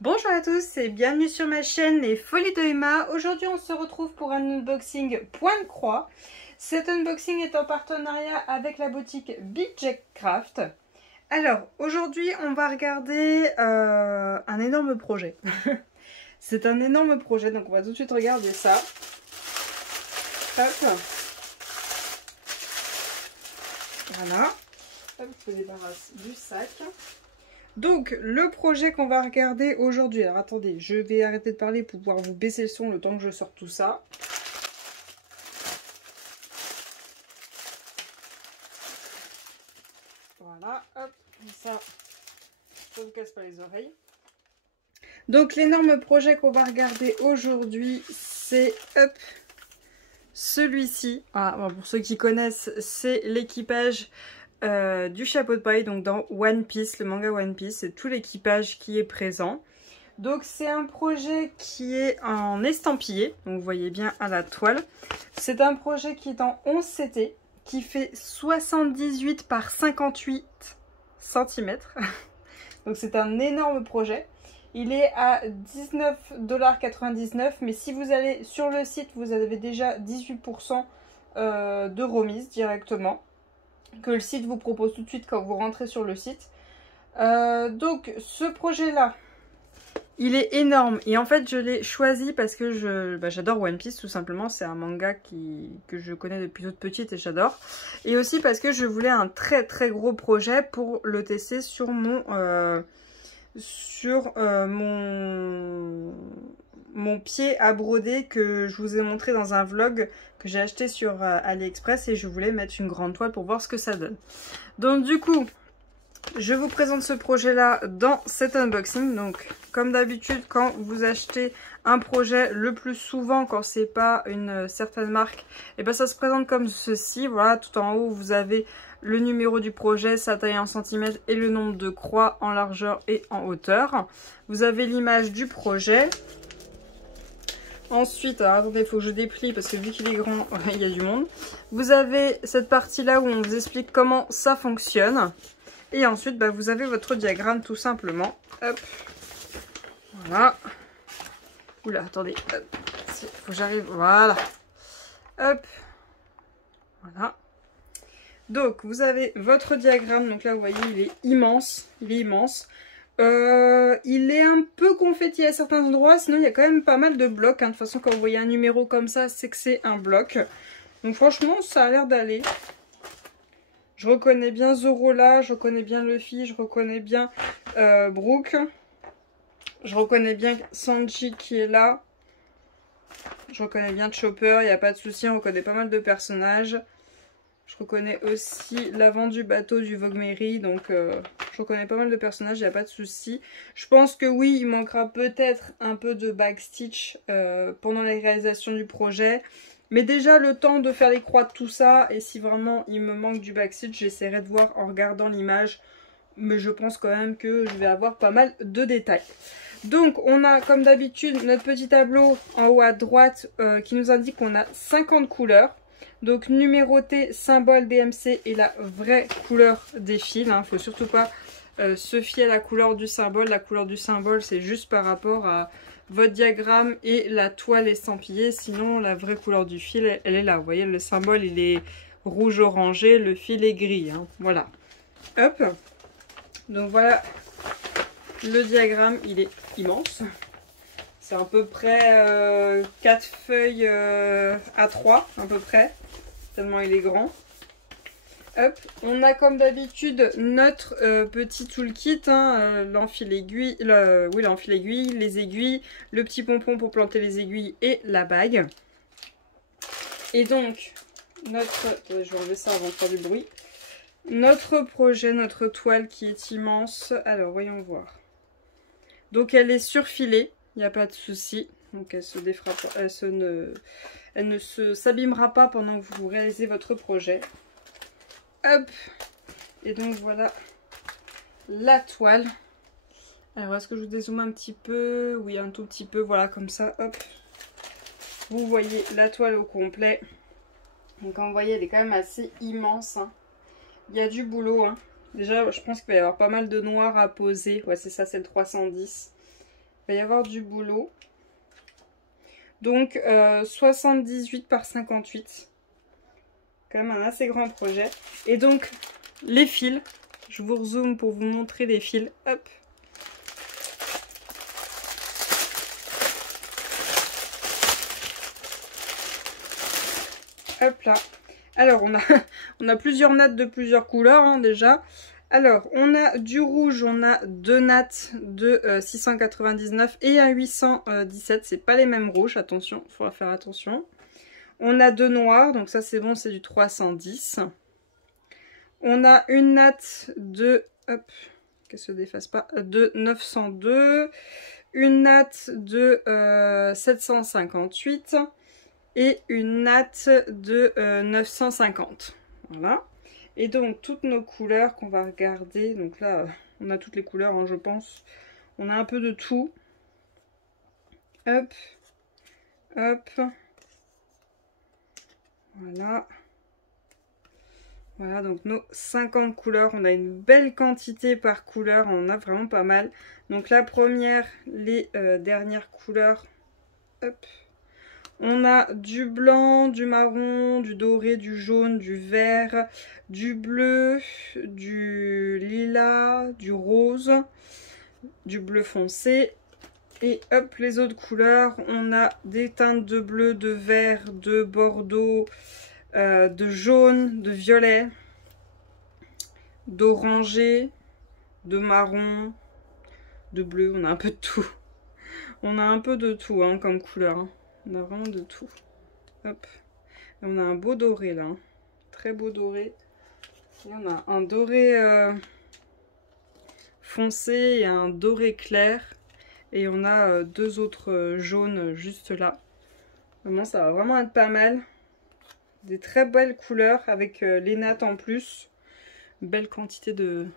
Bonjour à tous et bienvenue sur ma chaîne Les Folies de Emma. Aujourd'hui on se retrouve pour un unboxing point de croix. Cet unboxing est en partenariat avec la boutique Big Jack Craft. Alors aujourd'hui on va regarder un énorme projet. C'est un énorme projet, donc on va tout de suite regarder ça. Hop. Voilà. Hop, je me débarrasse du sac. Donc, le projet qu'on va regarder aujourd'hui. Alors, attendez, je vais arrêter de parler pour pouvoir vous baisser le son le temps que je sorte tout ça. Voilà, hop, ça vous casse pas les oreilles. Donc, l'énorme projet qu'on va regarder aujourd'hui, c'est, hop, celui-ci. Ah, bon, pour ceux qui connaissent, c'est l'équipage du chapeau de paille, donc dans One Piece, le manga One Piece, c'est tout l'équipage qui est présent. Donc c'est un projet qui est en estampillé, donc vous voyez bien à la toile. C'est un projet qui est en 11 CT, qui fait 78 par 58 cm. Donc c'est un énorme projet. Il est à 19,99 $, mais si vous allez sur le site, vous avez déjà 18% de remise directement, que le site vous propose tout de suite quand vous rentrez sur le site. Donc ce projet là, il est énorme et en fait je l'ai choisi parce que j'adore One Piece tout simplement. C'est un manga que je connais depuis toute petite et j'adore. Et aussi parce que je voulais un très très gros projet pour le tester sur mon pied à broder que je vous ai montré dans un vlog que j'ai acheté sur AliExpress, et je voulais mettre une grande toile pour voir ce que ça donne. Donc du coup, je vous présente ce projet là dans cet unboxing. Donc comme d'habitude, quand vous achetez un projet, le plus souvent quand c'est pas une certaine marque, et ben ça se présente comme ceci. Voilà, tout en haut vous avez le numéro du projet, sa taille en centimètres et le nombre de croix en largeur et en hauteur. Vous avez l'image du projet. Ensuite, alors attendez, il faut que je déplie parce que vu qu'il est grand, il y a du monde. Vous avez cette partie-là où on vous explique comment ça fonctionne. Et ensuite, bah, vous avez votre diagramme tout simplement. Hop. Voilà. Oula, attendez. Hop. Faut que j'arrive. Voilà. Hop. Voilà. Donc, vous avez votre diagramme. Donc là, vous voyez, il est immense. Il est immense. Il est un peu confetti à certains endroits, sinon il y a quand même pas mal de blocs. De toute façon, quand vous voyez un numéro comme ça, c'est que c'est un bloc. Donc franchement, ça a l'air d'aller. Je reconnais bien Zoro là, je reconnais bien Luffy, je reconnais bien Brook. Je reconnais bien Sanji qui est là. Je reconnais bien Chopper, il n'y a pas de souci, on reconnaît pas mal de personnages. Je reconnais aussi l'avant du bateau du Vogue Mary, donc je reconnais pas mal de personnages, il n'y a pas de souci. Je pense que oui, il manquera peut-être un peu de backstitch pendant la réalisation du projet. Mais déjà le temps de faire les croix de tout ça, et si vraiment il me manque du backstitch, j'essaierai de voir en regardant l'image. Mais je pense quand même que je vais avoir pas mal de détails. Donc on a comme d'habitude notre petit tableau en haut à droite qui nous indique qu'on a 50 couleurs. Donc numéroté, symbole DMC et la vraie couleur des fils. Il ne faut surtout pas se fier à la couleur du symbole. La couleur du symbole, c'est juste par rapport à votre diagramme et la toile estampillée. Sinon, la vraie couleur du fil, elle est là. Vous voyez, le symbole, il est rouge orangé, le fil est gris. Hein. Voilà. Hop. Donc voilà, le diagramme, il est immense. C'est à peu près 4 feuilles A3, à peu près. Tellement il est grand. Hop, on a comme d'habitude notre petit toolkit, hein, l'enfil aiguille, l'enfil aiguille, les aiguilles, le petit pompon pour planter les aiguilles et la bague. Et donc, je vais enlever ça avant de faire du bruit. Notre projet, notre toile qui est immense. Alors, voyons voir. Donc, elle est surfilée, il n'y a pas de souci. Donc, elle se défera pas, elle ne s'abîmera pas pendant que vous réalisez votre projet. Hop. Et donc, voilà la toile. Alors, est-ce que je vous dézoome un petit peu? Oui, un tout petit peu. Voilà, comme ça. Hop. Vous voyez la toile au complet. Donc, comme vous voyez, elle est quand même assez immense. Hein. Il y a du boulot. Hein. Déjà, je pense qu'il va y avoir pas mal de noir à poser. Ouais, c'est ça, c'est le 310. va y avoir du boulot. Donc 78 par 58. Quand même un assez grand projet. Et donc les fils. Je vous rezoome pour vous montrer les fils. Hop. Hop là. Alors on a plusieurs nattes de plusieurs couleurs hein, déjà. Alors on a du rouge, on a 2 nattes de 699 et un 817. C'est pas les mêmes rouges, attention, il faudra faire attention. On a 2 noirs, donc ça c'est bon, c'est du 310. On a une natte de, hop, qu'elle se défasse pas, de 902. Une natte de 758. Et une natte de 950. Voilà. Et donc, toutes nos couleurs qu'on va regarder. Donc là, on a toutes les couleurs, hein, je pense. On a un peu de tout. Hop. Hop. Voilà. Voilà, donc nos 50 couleurs. On a une belle quantité par couleur. On en a vraiment pas mal. Donc la première, les dernières couleurs. Hop. On a du blanc, du marron, du doré, du jaune, du vert, du bleu, du lilas, du rose, du bleu foncé. Et hop, les autres couleurs, on a des teintes de bleu, de vert, de bordeaux, de jaune, de violet, d'orangé, de marron, de bleu. On a un peu de tout. On a un peu de tout hein, comme couleur. Hein. On a vraiment de tout. Hop. Et on a un beau doré là. Hein. Très beau doré. Et on a un doré foncé et un doré clair. Et on a 2 autres jaunes juste là. Vraiment, ça va vraiment être pas mal. Des très belles couleurs avec les nattes en plus. Une belle quantité de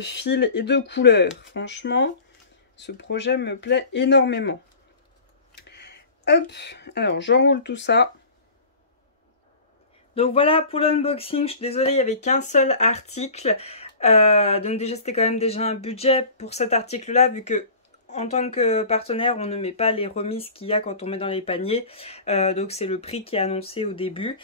fils et de couleurs. Franchement, ce projet me plaît énormément. Hop, alors j'enroule tout ça. Donc voilà pour l'unboxing, je suis désolée, il n'y avait qu'un seul article. Donc déjà c'était quand même déjà un budget pour cet article là, vu que en tant que partenaire on ne met pas les remises qu'il y a quand on met dans les paniers. Donc c'est le prix qui est annoncé au début.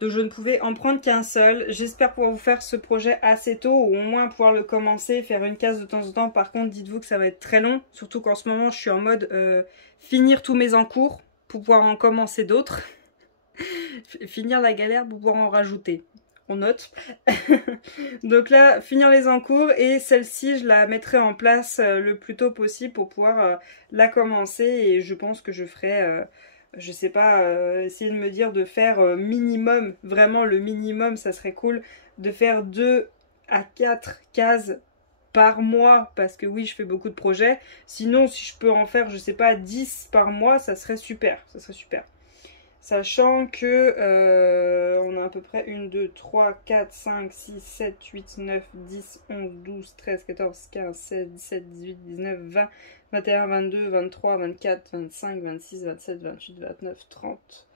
Donc je ne pouvais en prendre qu'un seul. J'espère pouvoir vous faire ce projet assez tôt, ou au moins pouvoir le commencer, faire une case de temps en temps. Par contre, dites-vous que ça va être très long, surtout qu'en ce moment je suis en mode finir tous mes encours pour pouvoir en commencer d'autres. Finir la galère pour pouvoir en rajouter. On note. Donc là, finir les encours, et celle-ci je la mettrai en place le plus tôt possible pour pouvoir la commencer, et je pense que je ferai... je sais pas, essayer de me dire de faire minimum, vraiment le minimum, ça serait cool, de faire 2 à 4 cases par mois, parce que oui, je fais beaucoup de projets. Sinon, si je peux en faire, je sais pas, 10 par mois, ça serait super, ça serait super. Sachant que on a à peu près 1, 2, 3, 4, 5, 6, 7, 8, 9, 10, 11, 12, 13, 14, 15, 16, 17, 18, 19, 20, 21, 22, 23, 24, 25, 26, 27, 28, 29, 30,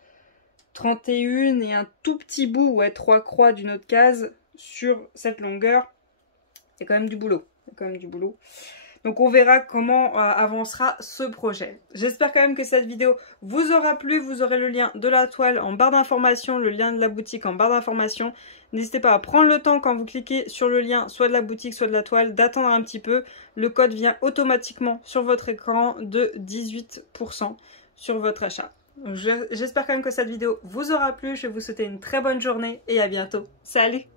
31 et un tout petit bout, ouais, 3 croix d'une autre case sur cette longueur. Il y a quand même du boulot. Il y a quand même du boulot. Donc on verra comment avancera ce projet. J'espère quand même que cette vidéo vous aura plu. Vous aurez le lien de la toile en barre d'information, le lien de la boutique en barre d'information. N'hésitez pas à prendre le temps quand vous cliquez sur le lien, soit de la boutique, soit de la toile, d'attendre un petit peu. Le code vient automatiquement sur votre écran de 18% sur votre achat. J'espère quand même que cette vidéo vous aura plu. Je vais vous souhaiter une très bonne journée et à bientôt. Salut!